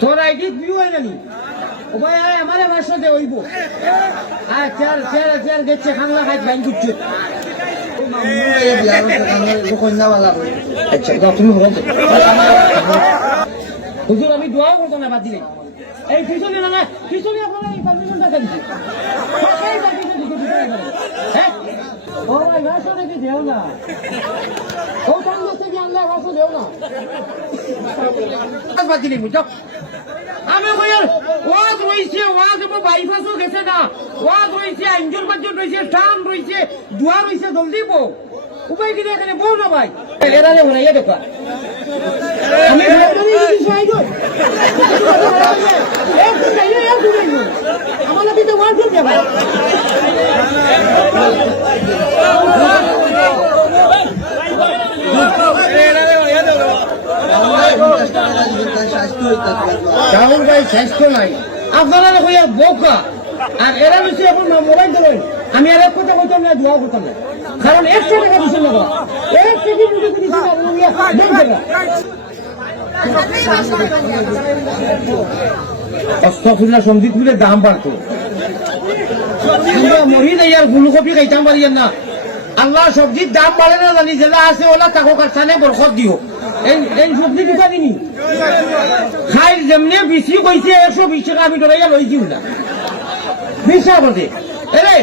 তোর ID view হয় নানি ও ভাই আয়, আমারে বাসা দে হইব আয়, চেয়ার চেয়ার চেয়ার গেছে খাংলা খাই বাইন আমি দোয়া করতো না, বাদ এই পিছনে না পিছনে আপনারা ও ভাই দেও না। আমি ওয়াজ রইছে ওয়াজ এবং বাইপাসও গেছে না ওয়াজ রইছে আঞ্জুর বাজ্জুর রইছে টান রইছে দুয়া রইছে জলদি বো উপায় কি এখানে বউ না ভাই। এরা ওরা দেখো। আমি আমার ওয়াজ ভাই। ভাই স্বাস্থ্য নাই আপনারা বোকা, আর এরা বেশি এখন মোবাইল আমি আর এক কথা বলতাম না, দোয়া করতাম না। কারণ একশো টাকা দিচ্ছেন না দাম বাড়তো। আমরা মহিলা ইয়ার ফুলকপি খাইতাম পারিয়েন না। আল্লাহ সবজির দাম বাড়ে না জানি যেটা আছে ওলা তাকো কারখানে বরকত দিও। এই সবজি কিতা দিনি খাই যেমনে বেশি কইছে একশো বিশ টাকা আমি ডরাইয়া লই দিও না বিশ্বাস করছে এরে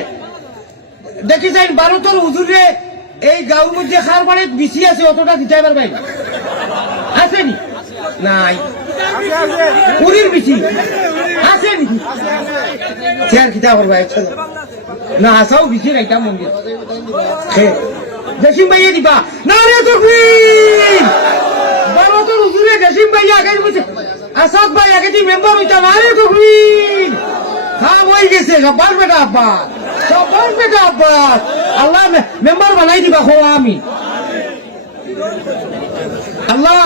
দেখি যাই ভারতের হুজুরে এই গাঁর মধ্যে খার বাড়ি বেশি আছে অতটা দিতে পারবেন আসেনি নাই। পুরীর বেশি আসেনি চেয়ার খিতা করবা একসাথে না আসাও বেশি রাইতা মন্দির দেশিম ভাইয়া দিবা না রে তকবীর ভারতের হুজুরে দেশিম ভাইয়া আগে বলছে আসাদ ভাই আগে তুই মেম্বার হইতা না রে তকবীর খাম হয়ে গেছে সবার বেটা আব্বা সবার বেটা আব্বা আল্লাহ মেম্বার বানাই দিবা খো আমি আল্লাহ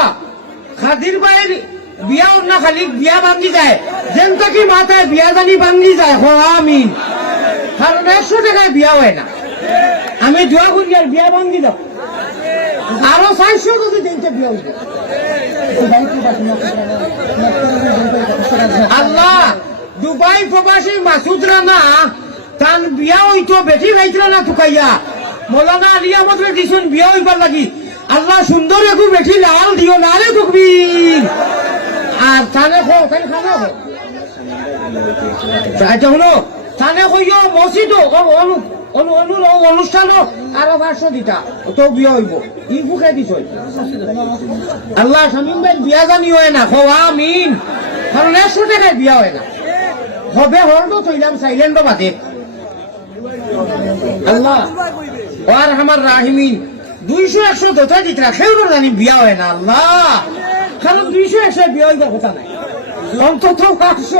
খাদির ভাইয়ের বিয়া না খালি বিয়া ভাঙ্গি যায় যেন তাকি মাথায় বিয়া জানি ভাঙ্গি যায় হো আমিন কারণ একশো টাকায় বিয়া হয় না। আমি দোয়া করি আর বিয়া ভাঙ্গি দাও। আরও চারশো যদি দিনতে বিয়া হইবে। আল্লাহ, দুবাই প্রবাসী মাসুদ রানা, তান বিয়া হইতো, বেটি লাইছিল না তুকাইয়া মৌলানা আলী আহমদ দিছুন বিয়া হইবার লাগি। আল্লাহ সুন্দর একু বেটি লাল দিও না রে তুকবির আর তানে খো তাই খানা খো। আচ্ছা হলো তানে কইও মসজিদ অনু অনু অনু অনুষ্ঠান আরও পাঁচশো দিতা, তো বিয়া হইব। ই বুকে দিছ আল্লাহ শামিম ভাই বিয়া জানি হয় না খো আমিন। কারণ একশো টাকায় বিয়া হয় না। হবে হরটো থইলাম সাইলেন্ট বাদে। আল্লাহ আর আমার রাহিমিন, দুইশো একশো দোতা দিতরা সেও জানি বিয়া হয় না, আল্লাহ। কারণ দুইশো একশো বিয়া হইবার কথা নাই। অন্তত পাঁচশো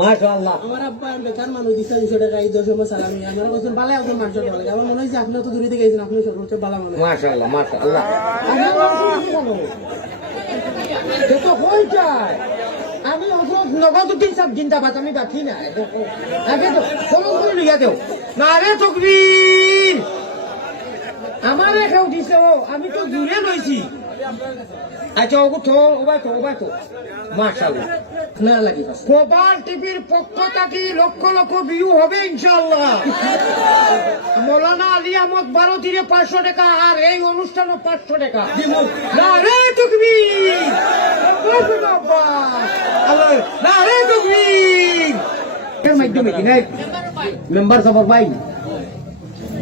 মাশাআল্লাহ। আমার আব্বা বেকার মানুষ দিচ্ছে দুশো টাকা এই দশ মাস সালামি। আমার বলছেন বালাই একজন মানুষ লাগে। আমার মনে হয়েছে আপনি তো দূরে থেকে গেছেন আপনি সর্বোচ্চ বালা মনে মাশাআল্লাহ মাশাআল্লাহ। আপনার ভাষণ রেখে কেন সে তো হয়ে যায় আমি নগদুদ্দিন জিন্দাবাদ আমি বাকি না আগে তো ফোন করে লিখা দেও। না রে তকবীর! আমার রেখাও দিছে আমি তো দূরে রয়েছি। আচ্ছা ওগো তো ওবাই তো ওবাই তো মাশাআল্লাহ। না লাগি প্রবাল টিভির পক্ষ থেকে লক্ষ লক্ষ ভিউ হবে ইনশাআল্লাহ। মৌলানা আলী আহমদ বারো তীরে পাঁচশো টাকা আর এই অনুষ্ঠানও পাঁচশো টাকা। না রে আল্লাহ নারে তকবীর! এর মাধ্যমে মেম্বার সবার ভাই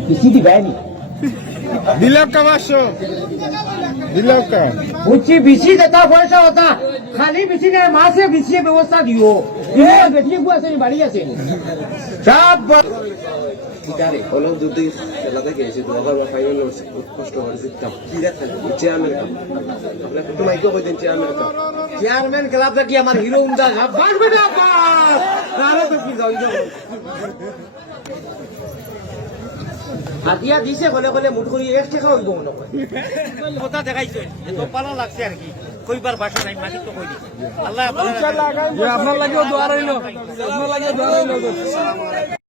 বেশি দিবাইনি দিলাম কা পাঁচশো দিলাম কা বুঝছি বেশি দেতা পয়সা হতা খালি বেশি না মাসে বেশি ব্যবস্থা দিও দিলে বেশি আছে বাড়ি আছে সব অনেক দূর থেকে খেলা থেকে এসে দোকান বা ফাইনাল কষ্ট হয়েছে কাপ কি দেখা চেয়ারম্যান কাপ আপনার একটু মাইকে বলতেন চেয়ারম্যান কাপ চেয়ারম্যান ক্লাবটা কি আমার হিরো উমদা বাস বেটা বাস আরও তো কি যাই যাও হাতিয়া দিছে বলে কলে মুঠ করে এক টাকা হইব মনে কয় কথা দেখাইছে। এত পালা লাগছে আর কি। কইবার ভাষা নাই মালিক তো কই দিছে। আল্লাহ আপনার লাগেও দোয়া রইল আপনার লাগেও দোয়া রইল